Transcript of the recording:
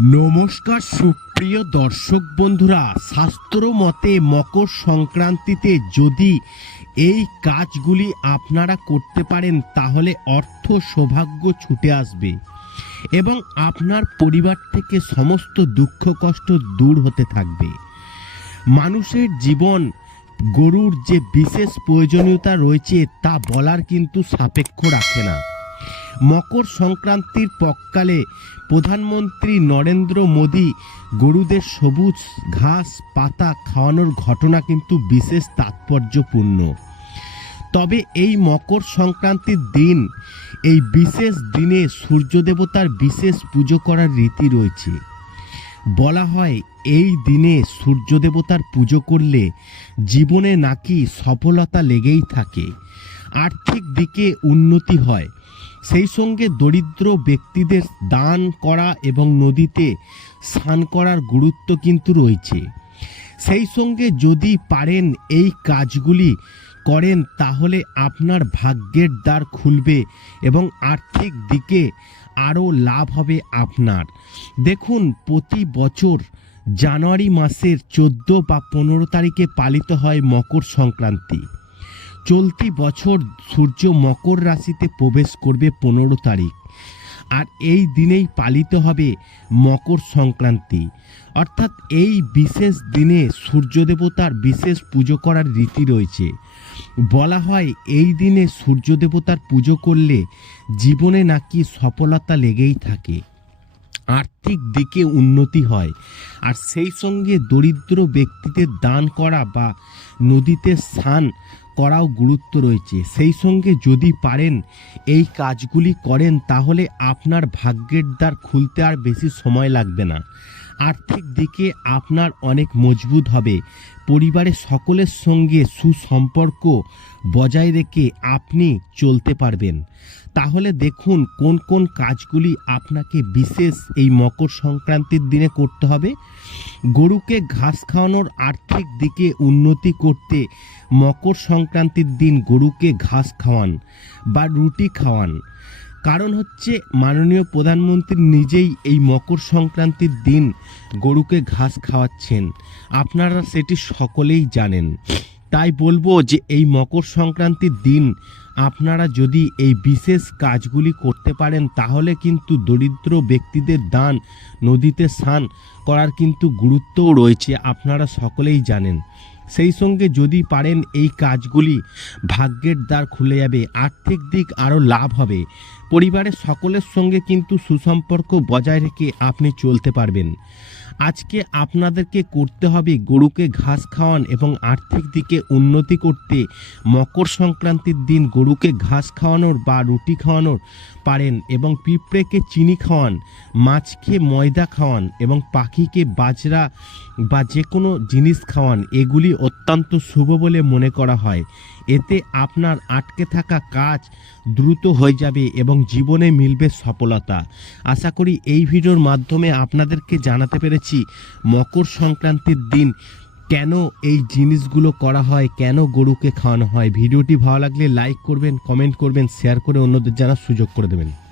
নমস্কার, সুপ্রিয় দর্শক বন্ধুরা। শাস্ত্র মতে মকর সংক্রান্তিতে যদি এই কাজগুলি আপনারা করতে পারেন, তাহলে অর্থ সৌভাগ্য ছুটে আসবে এবং আপনার পরিবার থেকে সমস্ত দুঃখ কষ্ট দূর হতে থাকবে। মানুষের জীবন, গরুর যে বিশেষ প্রয়োজনীয়তা রয়েছে, তা বলার কিন্তু সাপেক্ষ রাখে না। মকর সংক্রান্তির পককালে প্রধানমন্ত্রী নরেন্দ্র মোদী গরুদের সবুজ ঘাস, পাতা খাওয়ানোর ঘটনা কিন্তু বিশেষ তাৎপর্যপূর্ণ। তবে এই মকর সংক্রান্তির দিন, এই বিশেষ দিনে সূর্য দেবতার বিশেষ পুজো করার রীতি রয়েছে। বলা হয়, এই দিনে সূর্য দেবতার পুজো করলে জীবনে নাকি সফলতা লেগেই থাকে। আর্থিক দিকে উন্নতি হয় সেই সঙ্গে দরিদ্র ব্যক্তিদের দান করা এবং নদীতে স্নান করার গুরুত্ব কিন্তু রয়েছে। সেই সঙ্গে যদি পারেন এই কাজগুলি করেন, তাহলে আপনার ভাগ্যের দ্বার খুলবে এবং আর্থিক দিকে আরও লাভ হবে আপনার। দেখুন, প্রতি বছর জানুয়ারি মাসের চোদ্দ বা পনেরো তারিখে পালিত হয় মকর সংক্রান্তি। চলতি বছর সূর্য মকর রাশিতে প্রবেশ করবে পনেরো তারিখ। আর এই দিনেই পালিত হবে মকর সংক্রান্তি। অর্থাৎ এই বিশেষ দিনে সূর্য দেবতার বিশেষ পুজো করার রীতি রয়েছে। বলা হয়, এই দিনে সূর্য দেবতার পুজো করলে জীবনে নাকি সফলতা লেগেই থাকে। আর্থিক দিকে উন্নতি হয়। আর সেই সঙ্গে দরিদ্র ব্যক্তিদের দান করা বা নদীতে স্নান করাও গুরুত্ব রয়েছে। সেই সঙ্গে যদি পারেন এই কাজগুলি করেন, তাহলে আপনার ভাগ্যের দ্বার খুলতে আর বেশি সময় লাগবে না। আর্থিক দিকে আপনার অনেক মজবুত হবে। পরিবারের সকলের সঙ্গে সুসম্পর্ক বজায় রেখে আপনি চলতে পারবেন। তাহলে দেখুন কোন কোন কাজগুলি আপনাকে বিশেষ এই মকর সংক্রান্তির দিনে করতে হবে। গরুকে ঘাস খাওয়ানোর আর্থিক দিকে উন্নতি করতে মকর সংক্রান্তির দিন গরুকে ঘাস খাওয়ান বা রুটি খাওয়ান। কারণ হচ্ছে মাননীয় প্রধানমন্ত্রী নিজেই এই মকর সংক্রান্তির দিন গরুকে ঘাস খাওয়াচ্ছেন। আপনারা সেটি সকলেই জানেন। তাই বলব যে এই মকর সংক্রান্তির দিন আপনারা যদি এই বিশেষ কাজগুলি করতে পারেন, তাহলে কিন্তু দরিদ্র ব্যক্তিদের দান, নদীতে স্নান করার কিন্তু গুরুত্বও রয়েছে, আপনারা সকলেই জানেন। সেই সঙ্গে যদি পারেন এই কাজগুলি, ভাগ্যের দ্বার খুলে যাবে, আর্থিক দিক আরও লাভ হবে। পরিবারের সকলের সঙ্গে কিন্তু সুসম্পর্ক বজায় রেখে আপনি চলতে পারবেন। আজকে আপনাদেরকে করতে হবে গরুকে ঘাস খাওয়ান এবং আর্থিক দিকে উন্নতি করতে। মকর সংক্রান্তির দিন গরুকে ঘাস খাওয়ানোর বা রুটি খাওয়ানোর পারেন এবং পিঁপড়েকে চিনি খাওয়ান, মাছকে ময়দা খাওয়ান এবং পাখিকে বাজরা বা যে কোনো জিনিস খাওয়ান, এগুলি অত্যন্ত শুভ বলে মনে করা হয়। এতে আপনার আটকে থাকা কাজ দ্রুত হয়ে যাবে এবং জীবনে মিলবে সফলতা। আশা করি এই ভিডিওর মাধ্যমে আপনাদেরকে জানাতে পেরেছি। মকর সংক্রান্তির দিন কেন এই জিনিসগুলো করা হয়, কেন গরুকে খাওয়ানো হয়। ভিডিওটি ভালো লাগলে লাইক করবেন কমেন্ট করবেন শেয়ার করে অন্যদের জানার সুযোগ করে দেবেন।